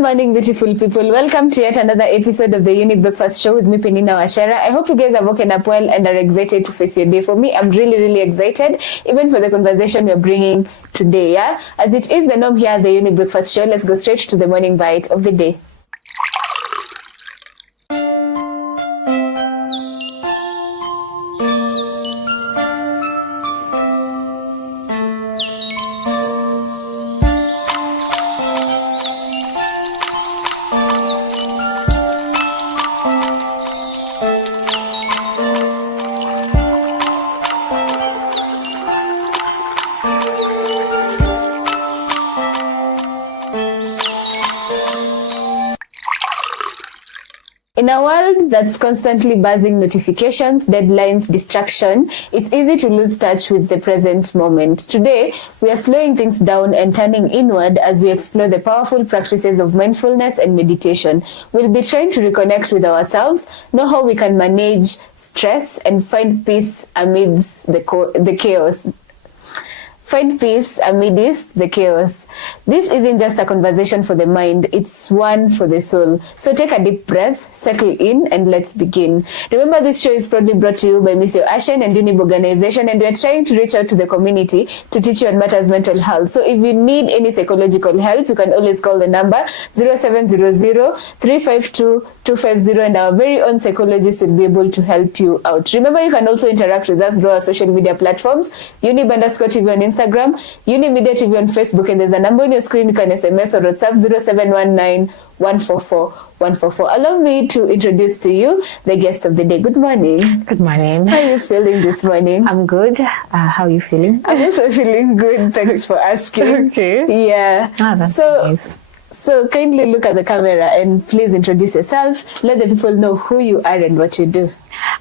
Good morning, beautiful people. Welcome to yet another episode of the Younib Breakfast Show with me, Peninah, Wachera. I hope you guys have woken up well and are excited to face your day. For me, I'm really excited, even for the conversation we're bringing today. Yeah, as it is the norm here at the Younib Breakfast Show, let's go straight to the morning bite of the day. In a world that's constantly buzzing notifications, deadlines, distraction, it's easy to lose touch with the present moment. Today, we are slowing things down and turning inward as we explore the powerful practices of mindfulness and meditation. We'll be trying to reconnect with ourselves, know how we can manage stress, and find peace amidst the chaos. Find peace amidst the chaos. This isn't just a conversation for the mind, it's one for the soul. So take a deep breath, settle in, and let's begin. Remember, this show is proudly brought to you by Miss Ashen and Younib Organization, and we're trying to reach out to the community to teach you on matters mental health. So if you need any psychological help, you can always call the number 0700-352-250, and our very own psychologist will be able to help you out. Remember, you can also interact with us through our social media platforms, Younib_TV on Instagram, Younib Media TV on Facebook, and there's a number on your screen. You can SMS or WhatsApp 0719-144-144. Allow me to introduce to you the guest of the day. Good morning. Good morning. How are you feeling this morning? I'm good. How are you feeling? I'm also feeling good. Thanks for asking. Okay. Yeah. That's nice. So kindly look at the camera and please introduce yourself. Let the people know who you are and what you do.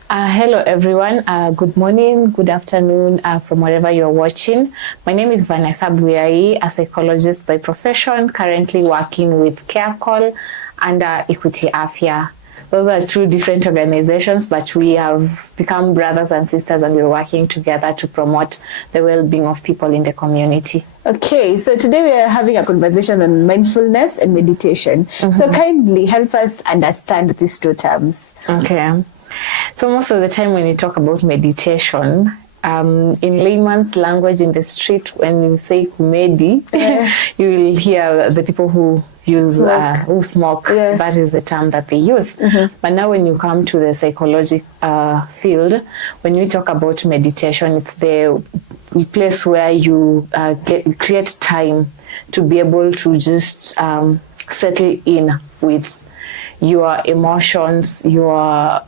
Hello, everyone. Good morning, good afternoon, from wherever you're watching. My name is Vanessa, Buyai, a psychologist by profession, currently working with Care Call and Equity Afya. Those are two different organizations, but we have become brothers and sisters, and we're working together to promote the well-being of people in the community. Okay, so today we are having a conversation on mindfulness and meditation. So kindly help us understand these two terms. Okay. So most of the time when you talk about meditation, in layman's language in the street, when you say kumedi, you will hear the people who use who smoke. That is the term that they use. But now when you come to the psychology field, when you talk about meditation, it's the place where you create time to be able to just settle in with your emotions, your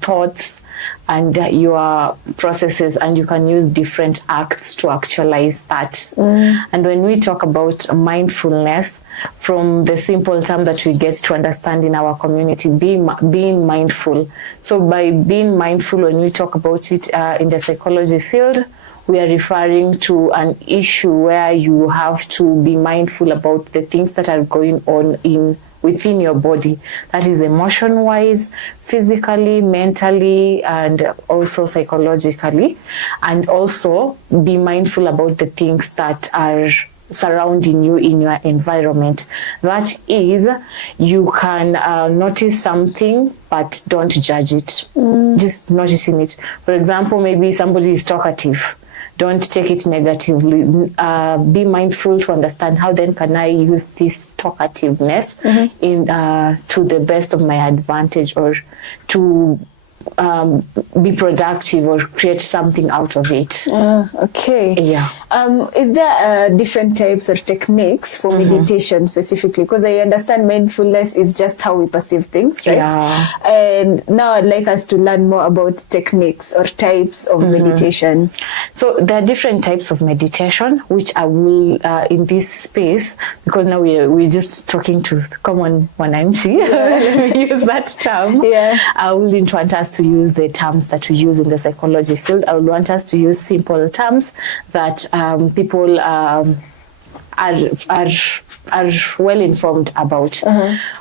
thoughts, and your processes, and you can use different acts to actualize that. And when we talk about mindfulness, from the simple term that we get to understand in our community, being mindful. So by being mindful, when we talk about it in the psychology field, we are referring to an issue where you have to be mindful about the things that are going on within your body. That is emotion-wise, physically, mentally, and also psychologically. And also be mindful about the things that are surrounding you in your environment. That is, you can notice something, but don't judge it. Just noticing it. For example, maybe somebody is talkative. Don't take it negatively. Be mindful to understand how then can I use this talkativeness to the best of my advantage, or to be productive or create something out of it. Okay. Yeah. Is there different types or techniques for meditation specifically? Because I understand mindfulness is just how we perceive things, right? Yeah. And now I'd like us to learn more about techniques or types of meditation. So there are different types of meditation, which I will, in this space, because now we're just talking to common wananchi, let me use that term. I wouldn't want us to use the terms that we use in the psychology field. I would want us to use simple terms that people are are well informed about.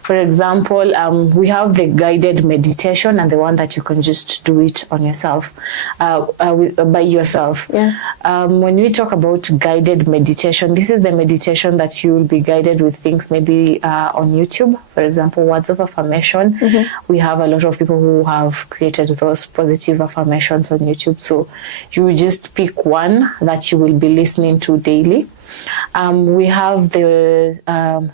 For example, we have the guided meditation and the one that you can just do it on yourself, by yourself. When we talk about guided meditation, this is the meditation that you will be guided with things maybe on YouTube. For example, words of affirmation. We have a lot of people who have created those positive affirmations on YouTube. So you just pick one that you will be listening to daily. We have the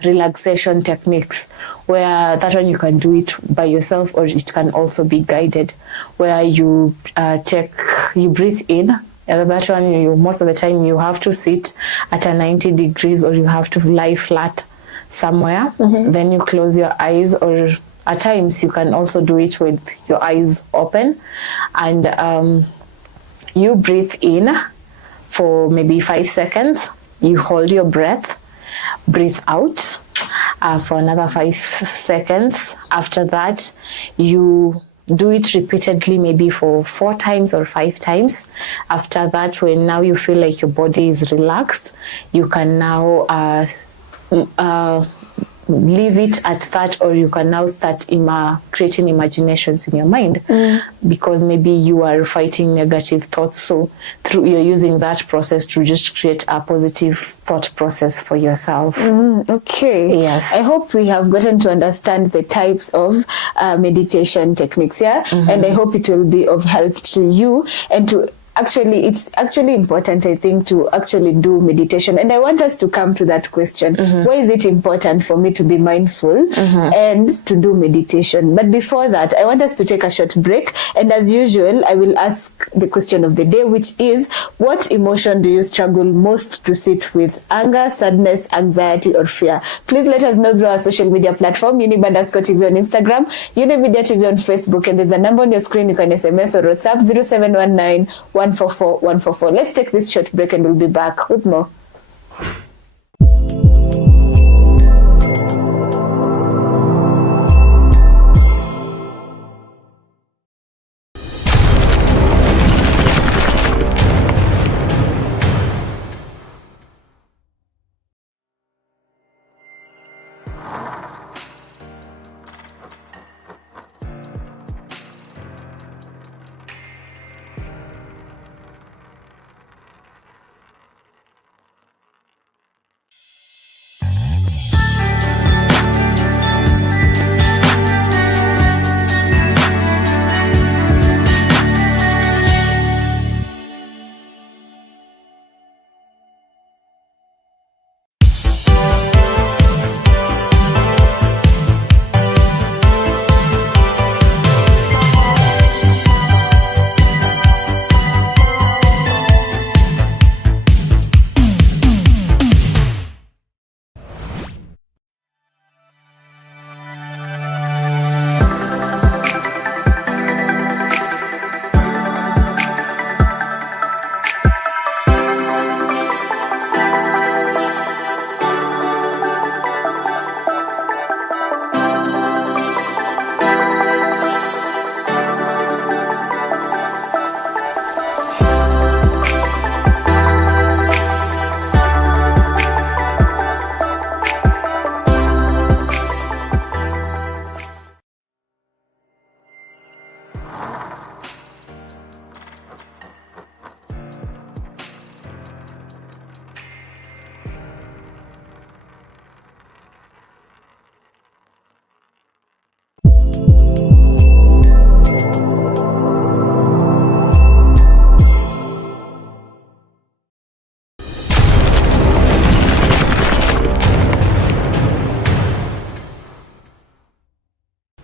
relaxation techniques, where that one you can do it by yourself, or it can also be guided, where you breathe in. That one, most of the time you have to sit at a 90 degrees, or you have to lie flat somewhere. Then you close your eyes, or at times you can also do it with your eyes open, and you breathe in for maybe 5 seconds. You hold your breath, breathe out for another 5 seconds. After that, you do it repeatedly, maybe for 4 times or 5 times. After that, when now you feel like your body is relaxed, you can now leave it at that, or you can now start creating imaginations in your mind, because maybe you are fighting negative thoughts. So you're using that process to just create a positive thought process for yourself. Okay. Yes. I hope we have gotten to understand the types of meditation techniques, and I hope it will be of help to you and to it's actually important, I think, to actually do meditation. And I want us to come to that question. Why is it important for me to be mindful and to do meditation? But before that, I want us to take a short break. And as usual, I will ask the question of the day, which is, what emotion do you struggle most to sit with? Anger, sadness, anxiety, or fear? Please let us know through our social media platform, Younib_TV on Instagram, Younib Media TV on Facebook, and there's a number on your screen. You can SMS or WhatsApp 0719 144 144. Let's take this short break and we'll be back with more.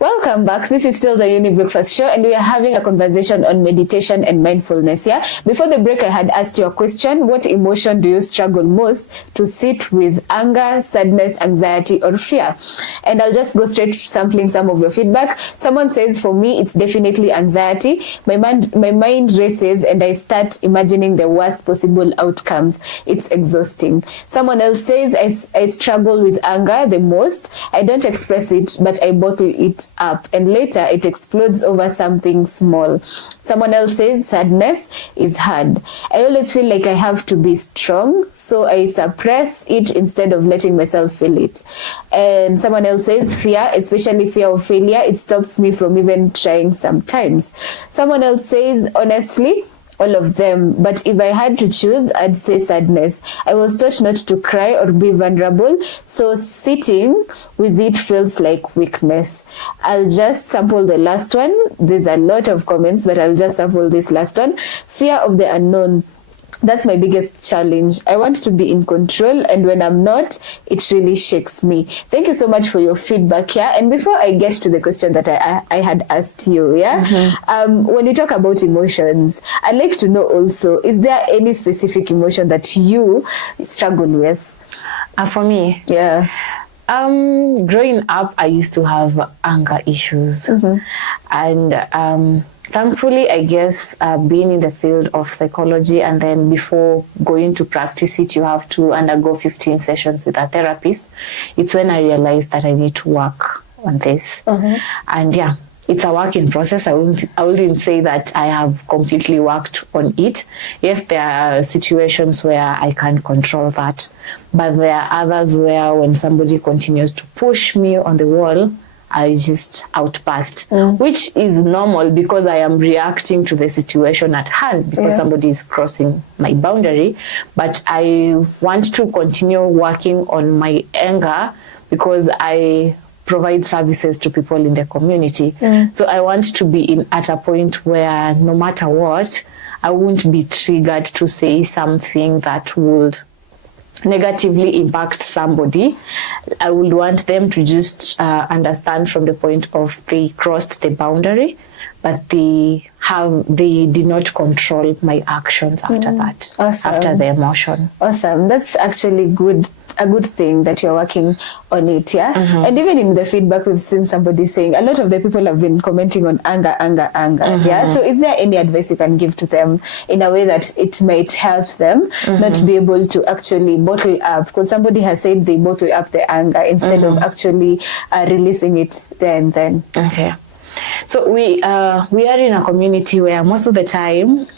Welcome back. This is still the Younib Breakfast Show, and we are having a conversation on meditation and mindfulness. Yeah. Before the break, I had asked you a question: what emotion do you struggle most to sit with? Anger, sadness, anxiety, or fear? And I'll just go straight to sampling some of your feedback. Someone says, for me, it's definitely anxiety. My mind races, and I start imagining the worst possible outcomes. It's exhausting. Someone else says, I struggle with anger the most. I don't express it, but I bottle it up. up, and later it explodes over something small. Someone else says sadness is hard. I always feel like I have to be strong, so I suppress it instead of letting myself feel it. And someone else says fear, especially fear of failure, it stops me from even trying sometimes. Someone else says, honestly, all of them, but if I had to choose, I'd say sadness. I was taught not to cry or be vulnerable, so sitting with it feels like weakness. I'll just sample the last one. There's a lot of comments, but I'll just sample this last one. Fear of the unknown. That's my biggest challenge. I want to be in control, and when I'm not, it really shakes me. Thank you so much for your feedback here. And before I get to the question that I had asked you, when you talk about emotions, I'd like to know also, is there any specific emotion that you struggle with? For me? Yeah. Growing up, I used to have anger issues. And thankfully, I guess, being in the field of psychology, and then before going to practice it, you have to undergo 15 sessions with a therapist. It's when I realized that I need to work on this. And yeah, it's a work in process. I wouldn't say that I have completely worked on it. Yes, there are situations where I can't control that, but there are others where when somebody continues to push me on the wall, I just outburst, which is normal because I am reacting to the situation at hand because somebody is crossing my boundary. But I want to continue working on my anger because I provide services to people in the community. So I want to be at a point where no matter what, I won't be triggered to say something that would negatively impact somebody. I would want them to just understand from the point of they crossed the boundary, but they did not control my actions after that. Awesome. After the emotion. Awesome. That's actually a good thing that you're working on it, And even in the feedback, we've seen somebody saying a lot of the people have been commenting on anger, So is there any advice you can give to them in a way that it might help them not be able to actually bottle up? Because somebody has said they bottle up the anger instead of actually releasing it there and then. Okay. So we are in a community where most of the time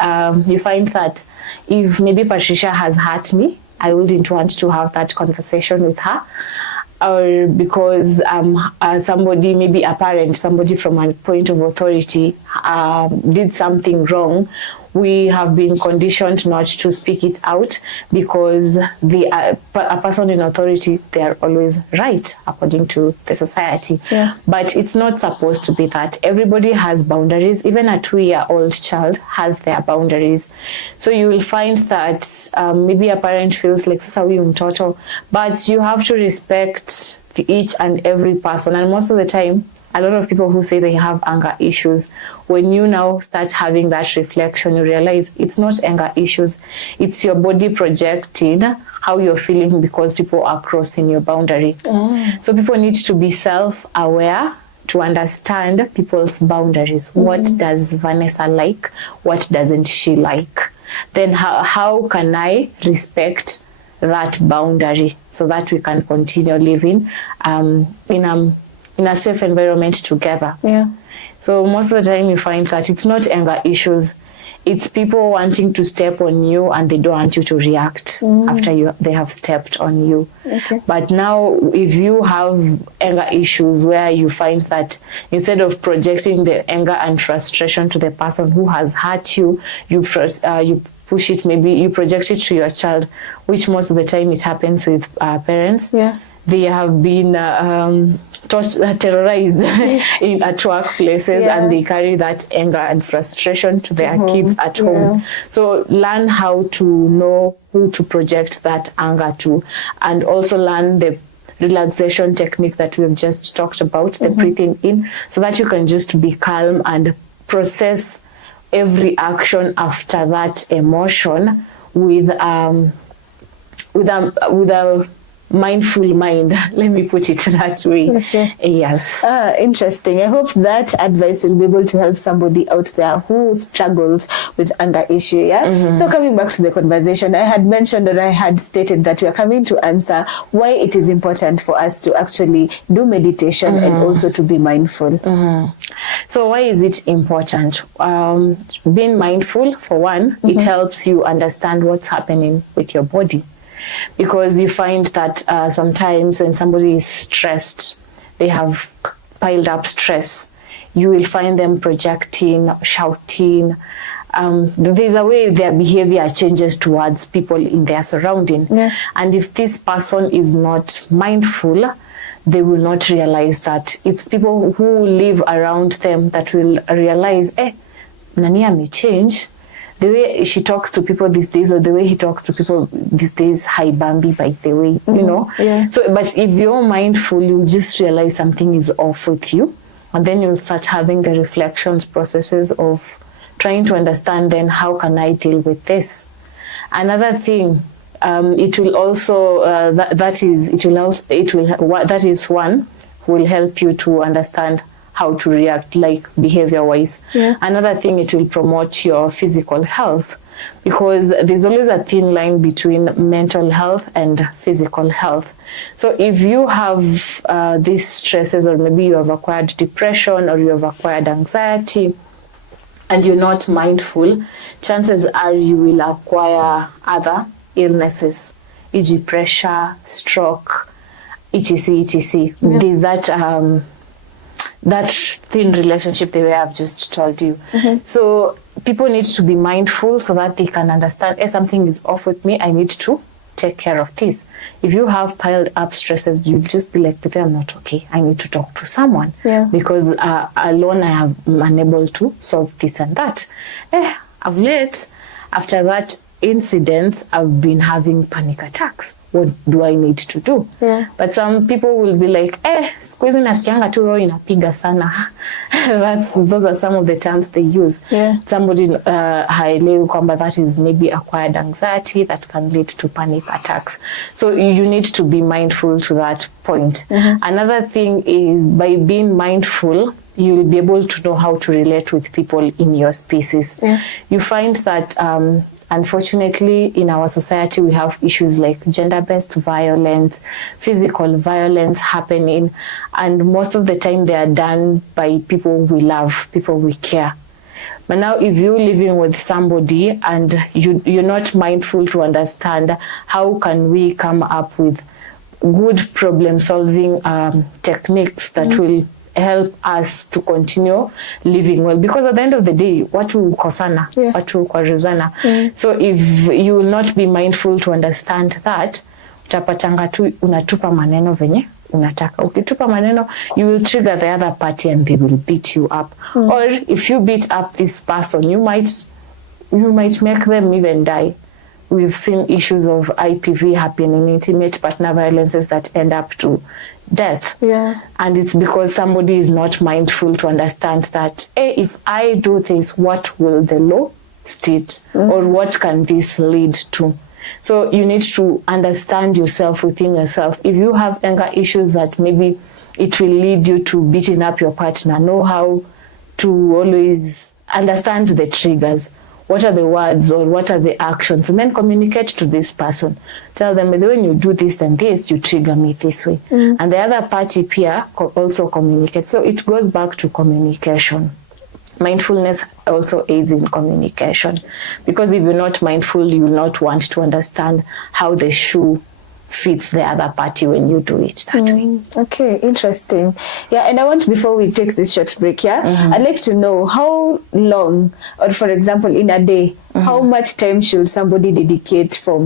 you find that if maybe Patricia has hurt me, I wouldn't want to have that conversation with her, or because somebody, maybe a parent, somebody from a point of authority did something wrong. We have been conditioned not to speak it out because a person in authority, they are always right according to the society. But it's not supposed to be that. Everybody has boundaries. Even a 2-year-old child has their boundaries. So you will find that maybe a parent feels like sasa huyu mtoto, but you have to respect each and every person. And most of the time, a lot of people who say they have anger issues, when you now start having that reflection, you realize it's not anger issues. It's your body projecting how you're feeling because people are crossing your boundary. So people need to be self-aware to understand people's boundaries. What does Vanessa like? What doesn't she like? Then how can I respect that boundary so that we can continue living in a safe environment together. So most of the time you find that it's not anger issues, it's people wanting to step on you and they don't want you to react after they have stepped on you. But now if you have anger issues where you find that instead of projecting the anger and frustration to the person who has hurt you, you push it, maybe you project it to your child, which most of the time it happens with parents. They have been terrorized at workplaces, and they carry that anger and frustration to their kids at home. So learn how to know who to project that anger to, and also learn the relaxation technique that we've just talked about, the breathing in, so that you can just be calm and process every action after that emotion with a mindful mind. Let me put it that way. Okay. Yes. Interesting. I hope that advice will be able to help somebody out there who struggles with anger issue. Yeah. So coming back to the conversation, I had mentioned, or I had stated that we are coming to answer why it is important for us to actually do meditation and also to be mindful. So why is it important? Being mindful, for one, it helps you understand what's happening with your body. Because you find that sometimes when somebody is stressed, they have piled up stress, you will find them projecting, shouting. There's a way their behavior changes towards people in their surrounding. Yeah. And if this person is not mindful, they will not realize that. It's people who live around them that will realize, Nani may change. The way she talks to people these days, or the way he talks to people these days, hi Bambi, by the way, you know. Yeah. So, but if you're mindful, you'll just realize something is off with you, and then you'll start having the reflections processes of trying to understand. Then, how can I deal with this? Another thing, it will also that is one will help you to understand how to react, like behavior-wise. Yeah. Another thing, it will promote your physical health, because there's always a thin line between mental health and physical health. So if you have these stresses, or maybe you have acquired depression, or you have acquired anxiety, and you're not mindful, chances are you will acquire other illnesses, e.g. pressure, stroke, etc., etc. Yeah. There's that thin relationship the way I've just told you. So people need to be mindful so that they can understand, something is off with me, I need to take care of this. If you have piled up stresses, you'll just be like, but I'm not okay, I need to talk to someone. Yeah. Because alone I'm unable to solve this and that. Of late, after that incident, I've been having panic attacks. What do I need to do? Yeah. But some people will be like, siku hizi nasikianga tu roho inapiga sana. Those are some of the terms they use. Yeah. Somebody haelewi kwamba that is maybe acquired anxiety that can lead to panic attacks. So you need to be mindful to that point. Another thing is, by being mindful, you will be able to know how to relate with people in your spaces. Yeah. You find that unfortunately, in our society, we have issues like gender-based violence, physical violence happening, and most of the time they are done by people we love, people we care. But now, if you're living with somebody and you're not mindful to understand how can we come up with good problem-solving techniques that will help us to continue living well, because at the end of the day, watu kosana, watu kwaruzana. So if you will not be mindful to understand that, utapatanga tu unatupa maneno venye unataka. Ukitupa maneno, you will trigger the other party and they will beat you up. Or if you beat up this person, you might make them even die. We've seen issues of IPV happening, intimate partner violences, that end up to death. Yeah. And it's because somebody is not mindful to understand that, if I do this, what will the law state? Or what can this lead to? So you need to understand yourself within yourself. If you have anger issues that maybe it will lead you to beating up your partner, know how to always understand the triggers. What are the words or what are the actions? And then communicate to this person. Tell them, when you do this and this, you trigger me this way. And the other party peer also communicate. So it goes back to communication. Mindfulness also aids in communication. Because if you're not mindful, you will not want to understand how the shoe fits the other party when you do it that way. Okay, interesting. Yeah, and I want, before we take this short break, I'd like to know how long, or for example, in a day, how much time should somebody dedicate for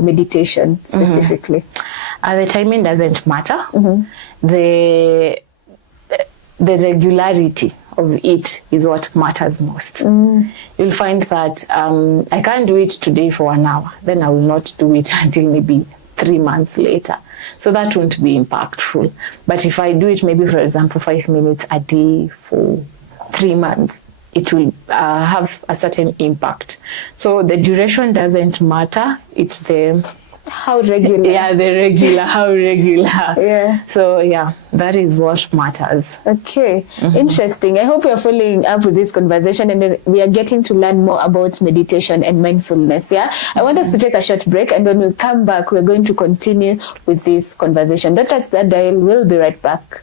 meditation specifically? The timing doesn't matter. The regularity of it is what matters most. You'll find that I can't do it today for 1 hour, then I will not do it until maybe 3 months later. So that won't be impactful. But if I do it maybe, for example, 5 minutes a day for 3 months, it will have a certain impact. So the duration doesn't matter. It's the How regular? Yeah, the regular, how regular. Yeah. So yeah, that is what matters. Okay, interesting. I hope you're following up with this conversation and we are getting to learn more about meditation and mindfulness. Yeah, I want us to take a short break, and when we come back, we're going to continue with this conversation. Don't touch that dial. We'll be right back.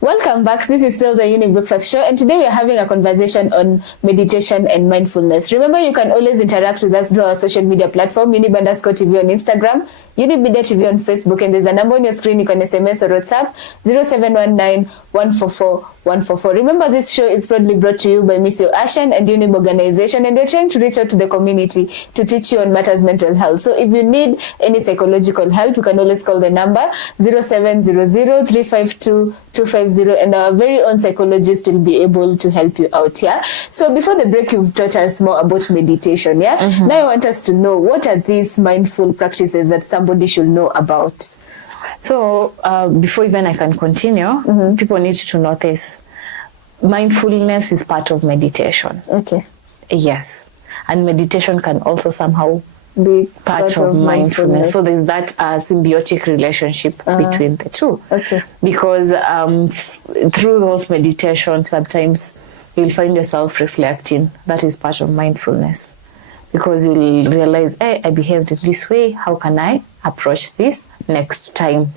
Welcome back. This is still the Younib Breakfast Show, and today we are having a conversation on meditation and mindfulness. Remember, you can always interact with us through our social media platform, Younib_TV on Instagram, Younib Media TV on Facebook, and there's a number on your screen. You can SMS or WhatsApp 0719 144 144. Remember, this show is proudly brought to you by Miss Ashan and Younib Organization, and we're trying to reach out to the community to teach you on matters mental health. So if you need any psychological help, you can always call the number 0700 352 250, and our very own psychologist will be able to help you out. Yeah. So before the break, you've taught us more about meditation. Yeah. Now I want us to know, what are these mindful practices that somebody should know about? So before even I can continue, people need to notice mindfulness is part of meditation. Okay. Yes. And meditation can also somehow Be part of mindfulness. So there's that symbiotic relationship between the two. Okay. Because through those meditations, sometimes you'll find yourself reflecting. That is part of mindfulness. Because you'll realize, hey, I behaved in this way. How can I approach this next time?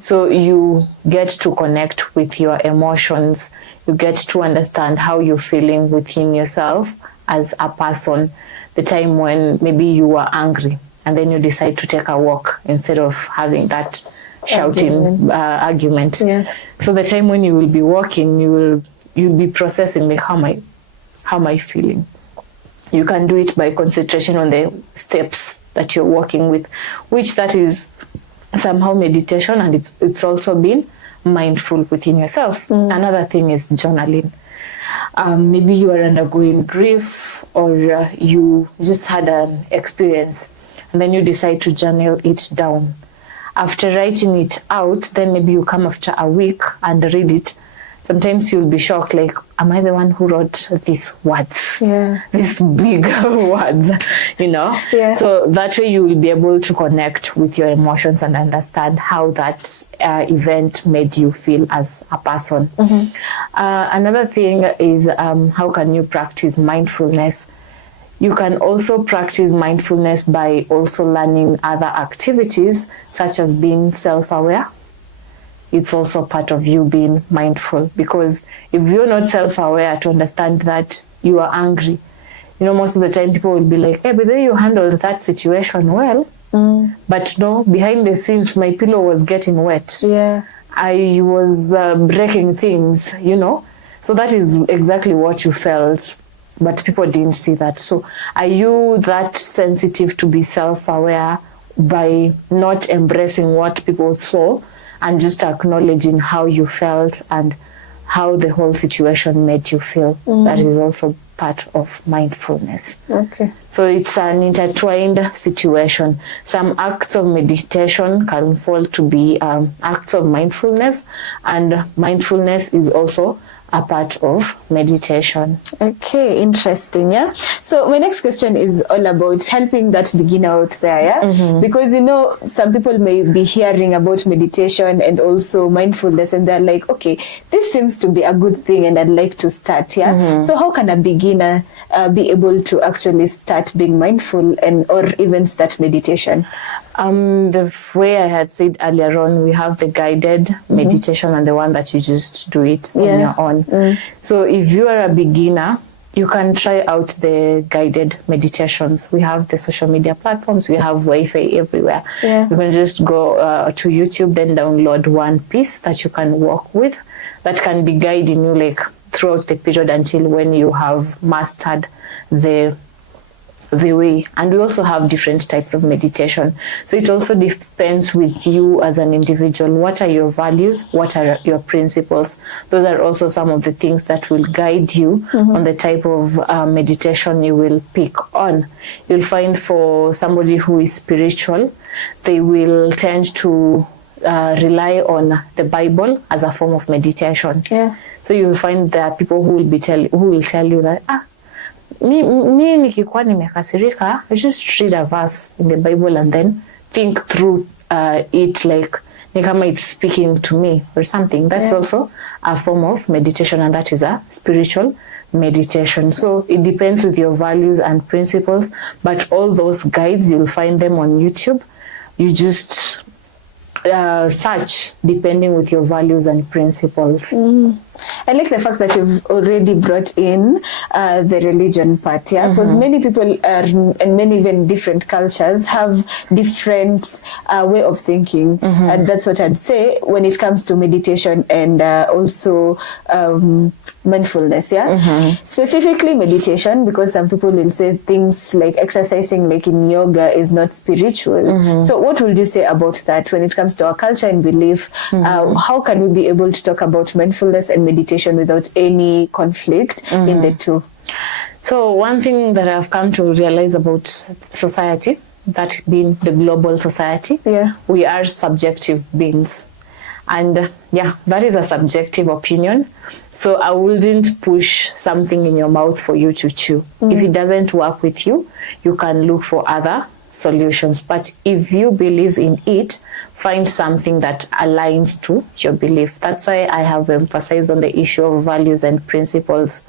So you get to connect with your emotions. You get to understand how you're feeling within yourself as a person. The time when maybe you were angry and then you decide to take a walk instead of having that shouting argument. Yeah. So the time when you will be walking, you'll be processing, like, how am I feeling? You can do it by concentrating on the steps that you're walking with, which that is somehow meditation, and it's also being mindful within yourself. Another thing is journaling. Maybe you are undergoing grief, or you just had an experience and then you decide to journal it down. After writing it out, then maybe you come after a week and read it. Sometimes you'll be shocked, like, am I the one who wrote these words? Yeah. These big words, you know? Yeah. So that way you will be able to connect with your emotions and understand how that event made you feel as a person. Another thing is, how can you practice mindfulness? You can also practice mindfulness by also learning other activities, such as being self-aware. it's also part of you being mindful. Because if you're not self-aware to understand that you are angry, most of the time people will be like, hey, but then you handled that situation well. But no, behind the scenes, my pillow was getting wet. Yeah. I was breaking things, So that is exactly what you felt, but people didn't see that. So are you that sensitive to be self-aware by not embracing what people saw and just acknowledging how you felt and how the whole situation made you feel? That is also part of mindfulness. Okay. So it's an intertwined situation. Some acts of meditation can fall to be acts of mindfulness, and mindfulness is also a part of meditation. Okay, interesting. Yeah. So my next question is all about helping that beginner out there. Yeah. Because some people may be hearing about meditation and also mindfulness, and they're like, okay, this seems to be a good thing, and I'd like to start. Yeah. So how can a beginner be able to actually start being mindful or even start meditation? The way I had said earlier on, we have the guided meditation and the one that you just do it on your own. So if you are a beginner, you can try out the guided meditations. We have the social media platforms. We have Wi-Fi everywhere. Yeah. You can just go to YouTube, then download one piece that you can work with that can be guiding you like throughout the period until when you have mastered the way. And we also have different types of meditation. So it also depends with you as an individual. What are your values? What are your principles? Those are also some of the things that will guide you on the type of meditation you will pick on. You'll find for somebody who is spiritual, they will tend to rely on the Bible as a form of meditation. Yeah. So you'll find there are people who will tell you that mi nikikuwa nimekasirika, I just read a verse in the Bible and then think through it like it's speaking to me or something. That's also a form of meditation, and that is a spiritual meditation. So it depends with your values and principles, but all those guides, you'll find them on YouTube. You just search depending with your values and principles. I like the fact that you've already brought in the religion part, because many people and many even different cultures have different way of thinking, and that's what I'd say when it comes to meditation and also mindfulness. Specifically meditation, because some people will say things like exercising like in yoga is not spiritual. So what would you say about that when it comes to our culture and belief? How can we be able to talk about mindfulness and meditation without any conflict in the two? So one thing that I've come to realize about society, that being the global society, we are subjective beings. And that is a subjective opinion. So I wouldn't push something in your mouth for you to chew. If it doesn't work with you, you can look for other solutions. But if you believe in it, find something that aligns to your belief. That's why I have emphasized on the issue of values and principles.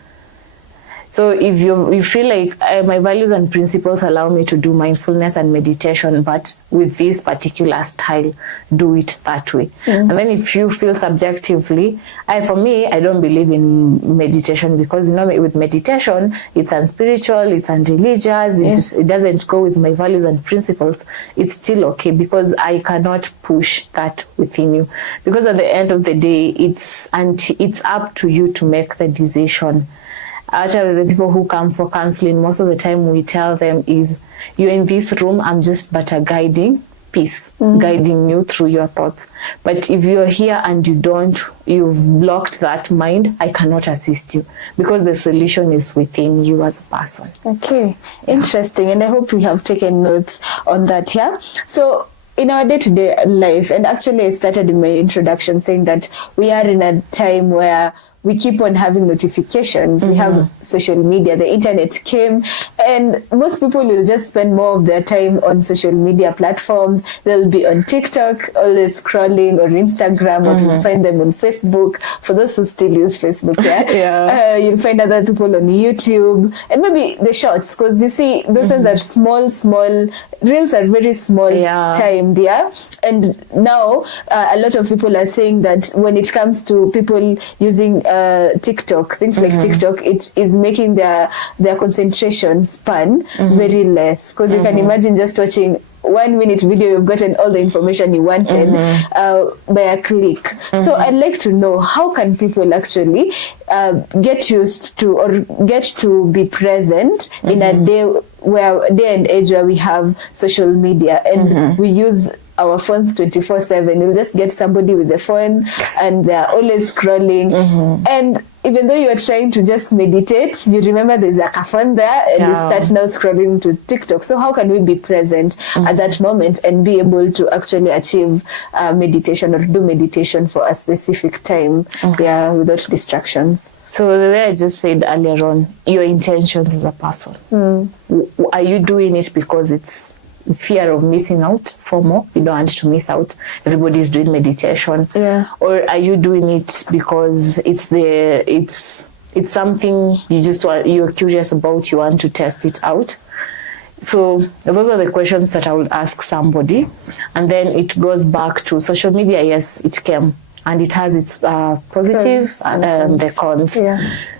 So if you feel like my values and principles allow me to do mindfulness and meditation, but with this particular style, do it that way. And then if you feel subjectively, for me, I don't believe in meditation because, with meditation, it's unspiritual, it's unreligious, it doesn't go with my values and principles. It's still okay because I cannot push that within you. Because at the end of the day, it's up to you to make the decision. Actually, the people who come for counseling, most of the time we tell them is, you're in this room, I'm just but a guiding piece, guiding you through your thoughts. But if you're here and you've blocked that mind, I cannot assist you because the solution is within you as a person. Okay, interesting. And I hope you have taken notes on that, So in our day-to-day life, and actually I started in my introduction saying that we are in a time where we keep on having notifications. We have social media, the internet came, and most people will just spend more of their time on social media platforms. They'll be on TikTok, always scrolling, or Instagram, or you'll find them on Facebook, for those who still use Facebook. You'll find other people on YouTube, and maybe the shorts, because you see, those ones are small, reels are very small timed, and now a lot of people are saying that when it comes to people using TikTok, things like TikTok, it is making their concentration span very less, because you can imagine just watching 1 minute video, you've gotten all the information you wanted by a click. So I'd like to know, how can people actually get used to, or get to be present in a day and age where we have social media and we use our phones 24/7. You'll just get somebody with the phone and they're always scrolling. And even though you are trying to just meditate, you remember there's a phone there, and you start now scrolling to TikTok. So how can we be present at that moment and be able to actually achieve meditation, or do meditation for a specific time, without distractions? So the way I just said earlier on, your intentions as a person. Are you doing it because it's fear of missing out, FOMO, you don't want to miss out, everybody is doing meditation, or are you doing it because it's something you're curious about, you want to test it out? So those are the questions that I would ask somebody. And then it goes back to social media. Yes, it came, and it has its positives and the cons.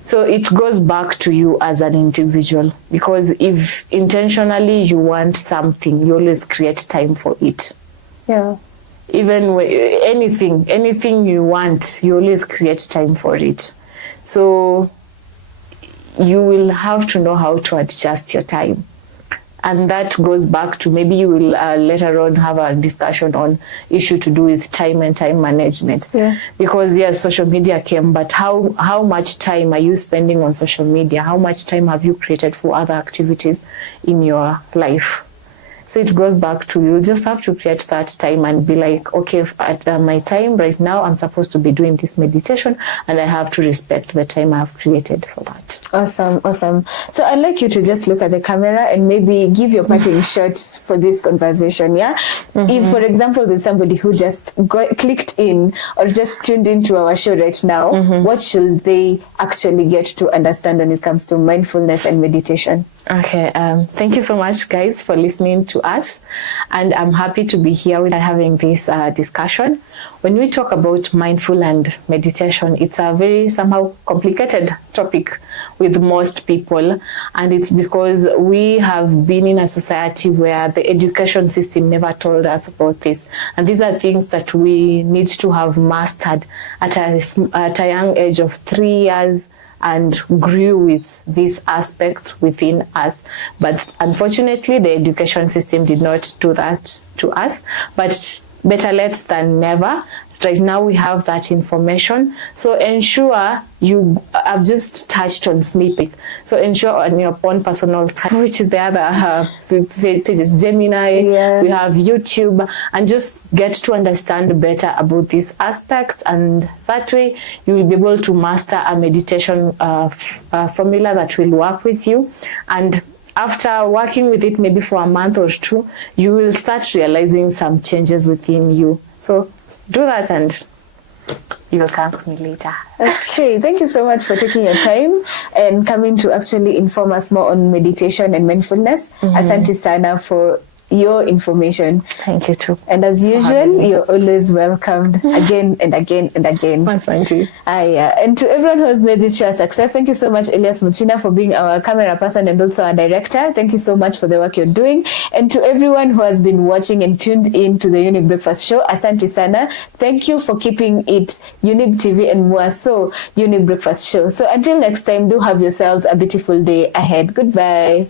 So it goes back to you as an individual, because if intentionally you want something, you always create time for it. Even anything you want, you always create time for it. So you will have to know how to adjust your time. And that goes back to, maybe you will later on have a discussion on issue to do with time and time management. Because yes, social media came, but how much time are you spending on social media? How much time have you created for other activities in your life? So it goes back to, you just have to create that time and be like, okay, at my time right now, I'm supposed to be doing this meditation, and I have to respect the time I have created for that. Awesome. So I'd like you to just look at the camera and maybe give your parting shots for this conversation, If, for example, there's somebody who just clicked in or just tuned into our show right now, what should they actually get to understand when it comes to mindfulness and meditation? Okay, thank you so much, guys, for listening to us, and I'm happy to be here with having this discussion. When we talk about mindful and meditation, it's a very somehow complicated topic with most people, and it's because we have been in a society where the education system never told us about this, and these are things that we need to have mastered at a young age of 3 years, and grew with these aspects within us. But unfortunately, the education system did not do that to us. But better late than never. Right now we have that information. So ensure I've just touched on snippet. So ensure on your own personal time, which is the other pages, Gemini, we have YouTube, and just get to understand better about these aspects. And that way you will be able to master a meditation formula that will work with you. And after working with it maybe for a month or two, you will start realizing some changes within you. So do that, and you will thank me later. Okay, thank you so much for taking your time and coming to actually inform us more on meditation and mindfulness. Asante sana for your information. Thank you too. And as usual, you're always welcomed again and again and again. Thank you. And to everyone who has made this show a success, thank you so much, Elias Mutina, for being our camera person and also our director. Thank you so much for the work you're doing. And to everyone who has been watching and tuned in to the Younib Breakfast Show, asante sana. Thank you for keeping it Younib TV and Mutua Younib Breakfast Show. So until next time, do have yourselves a beautiful day ahead. Goodbye.